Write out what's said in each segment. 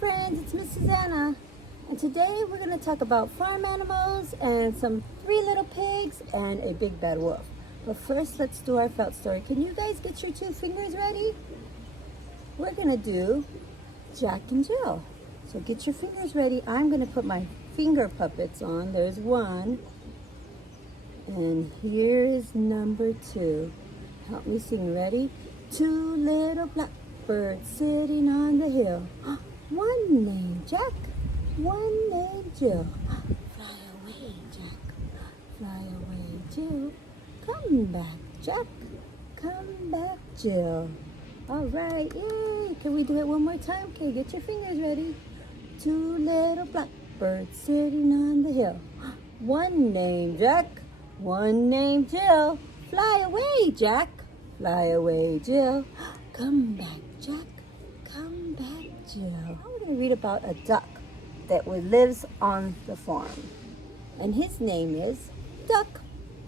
friends, it's Miss Susanna, and today we're going to talk about farm animals and some 3 little pigs and a big bad wolf. But first, let's do our felt story. Can you guys get your 2 fingers ready? We're going to do Jack and Jill. So get your fingers ready. I'm going to put my finger puppets on. There's 1. And here is number 2. Help me sing. Ready? 2 little blackbirds sitting on the hill. One named Jack, one named Jill. Fly away, Jack. Fly away, Jill. Come back, Jack. Come back, Jill. All right, yay. Can we do it one more time? Okay, get your fingers ready. 2 little blackbirds sitting on the hill. One named Jack, one named Jill. Fly away, Jack. Fly away, Jill. Come back, Jack. Come back, Jill. Now we're going to read about a duck that lives on the farm. And his name is Duck.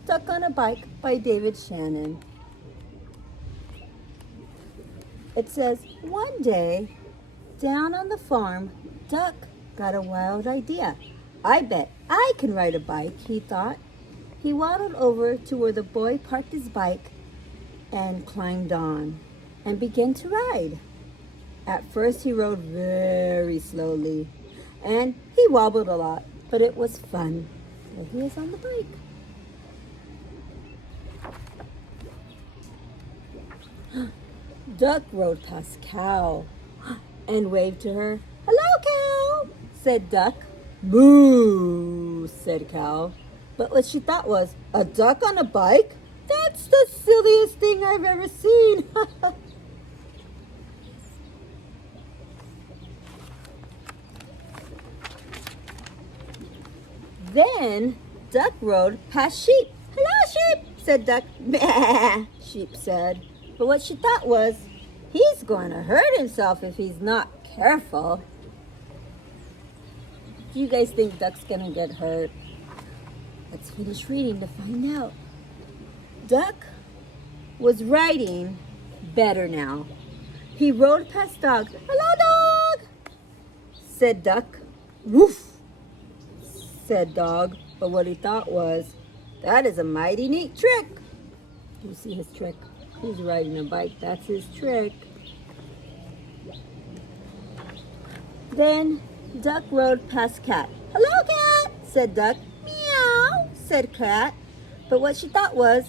Duck on a Bike by David Shannon. It says, one day, down on the farm, Duck got a wild idea. I bet I can ride a bike, he thought. He waddled over to where the boy parked his bike and climbed on and began to ride. At first he rode very slowly and he wobbled a lot, but it was fun. There he is on the bike. Duck rode past Cow and waved to her. Hello, Cow, said Duck. Moo, said Cow. But what she thought was, a duck on a bike? That's the silliest thing I've ever seen. Then Duck rode past Sheep. Hello, Sheep, said Duck. Bah, Sheep said. But what she thought was, he's going to hurt himself if he's not careful. Do you guys think Duck's going to get hurt? Let's finish reading to find out. Duck was riding better now. He rode past Dog. Hello, Dog, said Duck. Woof, said Dog. But what he thought was, that is a mighty neat trick. You see his trick? He's riding a bike. That's his trick. Then Duck rode past Cat. Hello, Cat, said Duck. Meow, said Cat. But what she thought was,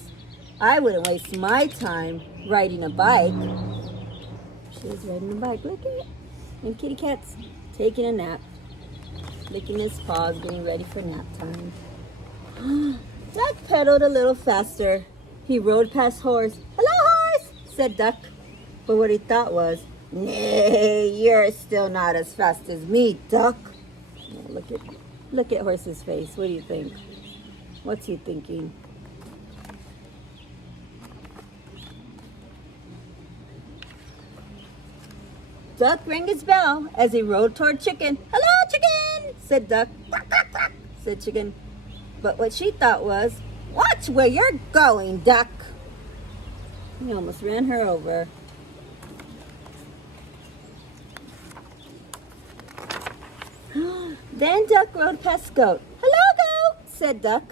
I wouldn't waste my time riding a bike. She was riding a bike. Look at it. And Kitty Cat's taking a nap, licking his paws, getting ready for nap time. Duck pedaled a little faster. He rode past Horse. Hello, Horse, said Duck. But what he thought was, nay, you're still not as fast as me, Duck. Oh, look at Horse's face. What do you think? What's he thinking? Duck rang his bell as he rode toward Chicken. Hello, Chicken, said Duck. Quack, quack, quack, said Chicken. But what she thought was, watch where you're going, Duck. He almost ran her over. Then Duck rode past Goat. Hello, Goat, said Duck.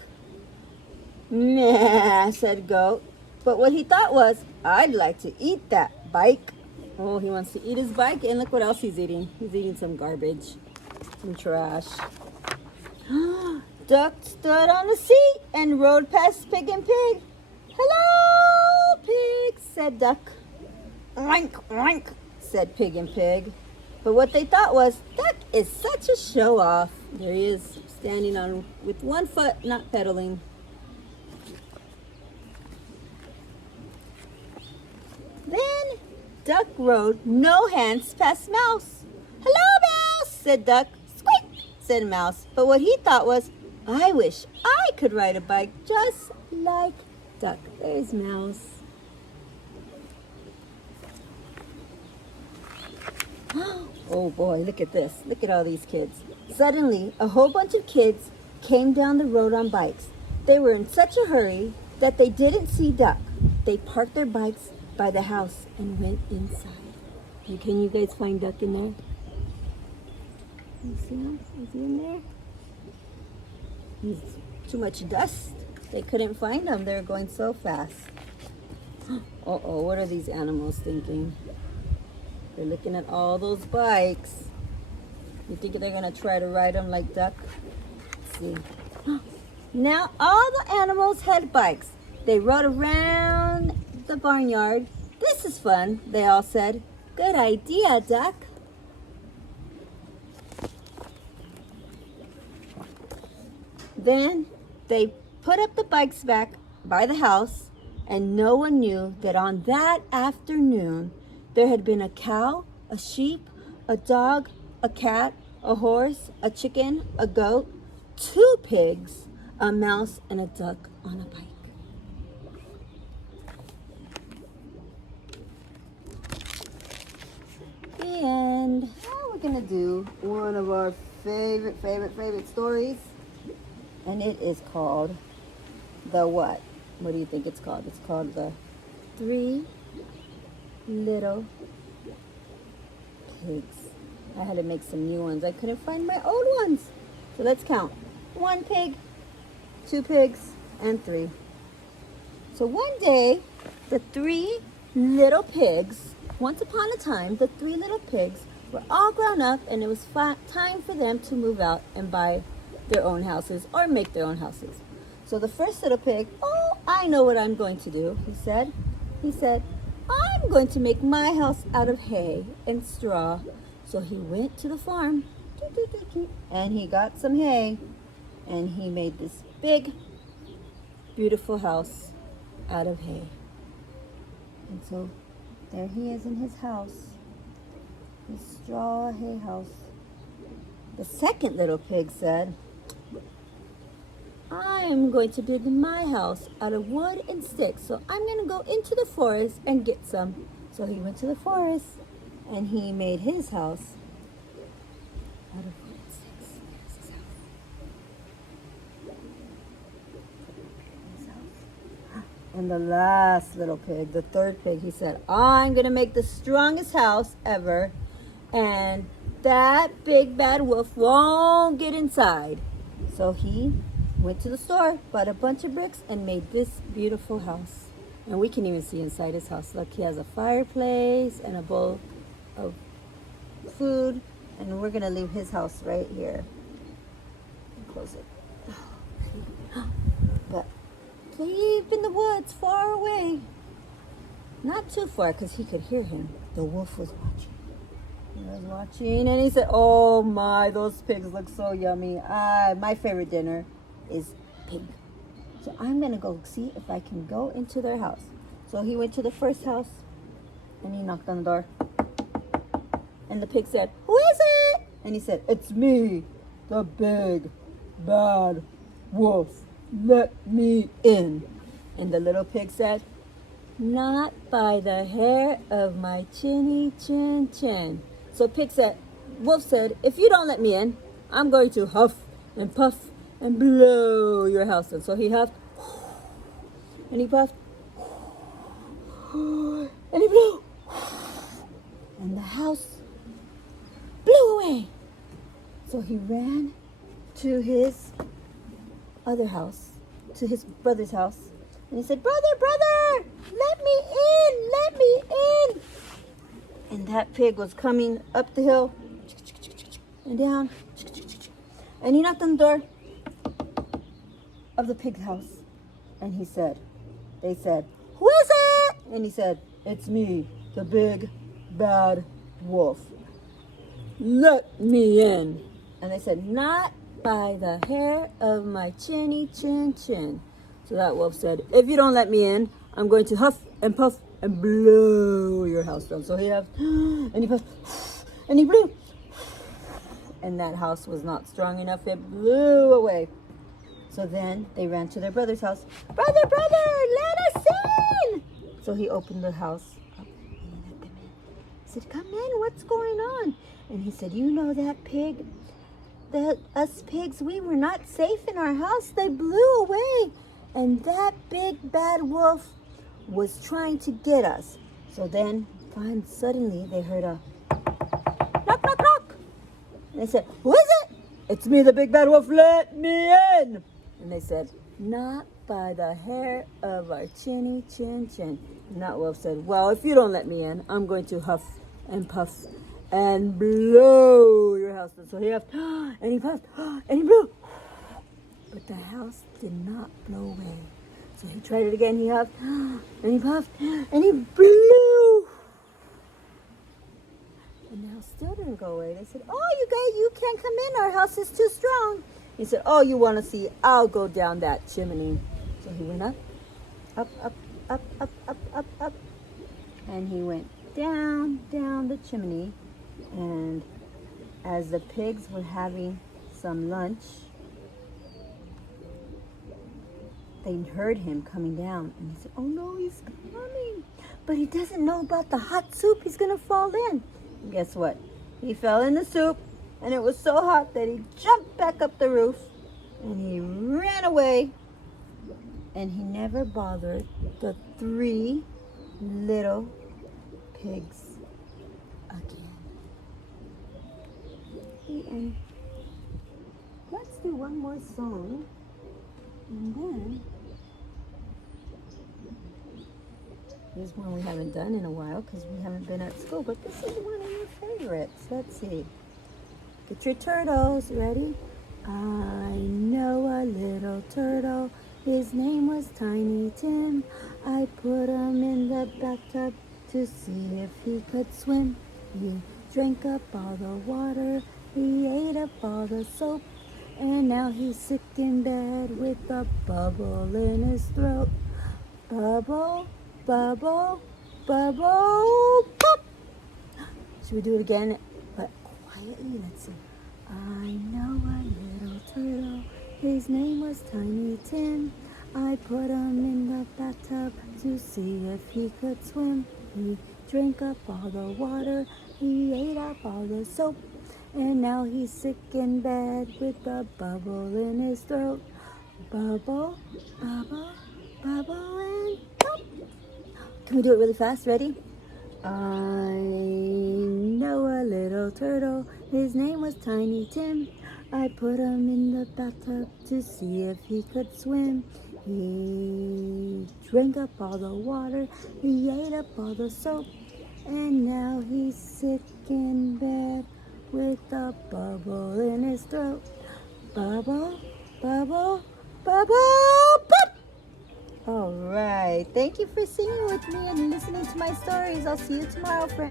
Meh, said Goat. But what he thought was, I'd like to eat that bike. Oh, he wants to eat his bike, and look what else he's eating. He's eating some garbage, some trash. Duck stood on the seat and rode past Pig and Pig. Hello, Pig, said Duck. Oink, oink, said Pig and Pig. But what they thought was, Duck is such a show-off. There he is, standing on with 1 foot, not pedaling. Then Duck rode no hands past Mouse. Hello, Mouse, said Duck. Squeak, said Mouse. But what he thought was, I wish I could ride a bike just like Duck. There's Mouse. Oh boy, look at this. Look at all these kids. Suddenly, a whole bunch of kids came down the road on bikes. They were in such a hurry that they didn't see Duck. They parked their bikes by the house and went inside. Can you guys find Duck in there? You see him? Is he in there? He's too much dust. They couldn't find him. They were going so fast. Uh-oh, what are these animals thinking? They're looking at all those bikes. You think they're gonna try to ride them like duck? Let's see. Now all the animals had bikes. They rode around the barnyard. This is fun, they all said. Good idea, Duck. Then they put up the bikes back by the house, and no one knew that on that afternoon there had been a cow, a sheep, a dog, a cat, a horse, a chicken, a goat, 2 pigs, a mouse, and a duck on a bike. And now we're gonna do one of our favorite stories. And it is called The What? What do you think it's called? It's called The 3 Little Pigs. I had to make some new ones. I couldn't find my old ones. So let's count. 1 pig, 2 pigs, and 3. So one day, the 3 little pigs, once upon a time, the 3 little pigs were all grown up, and it was time for them to move out and buy their own houses or make their own houses. So the first little pig, oh, I know what I'm going to do, he said. He said, I'm going to make my house out of hay and straw. So he went to the farm, and he got some hay, and he made this big, beautiful house out of hay. And so there he is in his house, his straw hay house. The second little pig said, I'm going to build my house out of wood and sticks, so I'm going to go into the forest and get some. So he went to the forest, and he made his house out of wood and sticks. There's his house. And the last little pig, the third pig, he said, I'm going to make the strongest house ever, and that big bad wolf won't get inside. So he went to the store, bought a bunch of bricks, and made this beautiful house. And we can even see inside his house. Look, he has a fireplace and a bowl of food. And we're going to leave his house right here. Close it. But deep in the woods, far away. Not too far, because he could hear him. The wolf was watching. He was watching, and he said, oh my, those pigs look so yummy. My favorite dinner is pig. So I'm going to go see if I can go into their house. So he went to the first house, and he knocked on the door. And the pig said, who is it? And he said, it's me, the big, bad wolf. Let me in. And the little pig said, not by the hair of my chinny chin chin. So wolf said, if you don't let me in, I'm going to huff and puff and blow your house in. So he huffed, and he puffed, and he blew, and the house blew away. So he ran to his other house, to his brother's house, and he said, brother, let me in. And that pig was coming up the hill and down, and he knocked on the door of the pig's house, and they said, who is it? And he said, it's me, the big bad wolf. Let me in. And they said, not by the hair of my chinny chin chin. So that wolf said, if you don't let me in, I'm going to huff and puff and blow your house down. So he huffed, and he puffed, and he blew. And that house was not strong enough. It blew away. So then they ran to their brother's house. Brother, let us in. So he opened the house up and he let them in. He said, come in, what's going on? And he said, you know that pig, us pigs, we were not safe in our house. They blew away. And that big bad wolf was trying to get us. So then suddenly they heard a knock, knock, knock. And they said, who is it? It's me, the big bad wolf, let me in. And they said, not by the hair of our chinny chin chin. And that wolf said, well, if you don't let me in, I'm going to huff and puff and blow your house. So he huffed, and he puffed, and he blew. But the house did not blow away. So he tried it again. He huffed, and he puffed, and he blew. And the house still didn't go away. They said, oh, you guys, you can't come in. Our house is too strong. He said, oh, you want to see? I'll go down that chimney. So he went up, up, up, up, up, up, up, up. And he went down the chimney. And as the pigs were having some lunch, they heard him coming down. And he said, oh no, he's coming. But he doesn't know about the hot soup. He's going to fall in. And guess what? He fell in the soup. And it was so hot that he jumped back up the roof. And he ran away. And he never bothered the 3 little pigs again. And let's do one more song. And then here's one we haven't done in a while because we haven't been at school. But this is one of your favorites. Let's see. Get your turtles. Ready? I know a little turtle. His name was Tiny Tim. I put him in the bathtub to see if he could swim. He drank up all the water. He ate up all the soap. And now he's sick in bed with a bubble in his throat. Bubble, bubble, bubble, pop. Should we do it again? But quietly, let's see. I know a little turtle. His name was Tiny Tim. I put him in the bathtub to see if he could swim. He drank up all the water. He ate up all the soap. And now he's sick in bed with a bubble in his throat. Bubble, bubble, bubble, and pop. Can we do it really fast? Ready? I know a little turtle. His name was Tiny Tim. I put him in the bathtub to see if he could swim. He drank up all the water. He ate up all the soap. And now he's sick in bed with a bubble in his throat. Bubble, bubble, bubble, pop! All right. Thank you for singing with me and listening to my stories. I'll see you tomorrow, friends.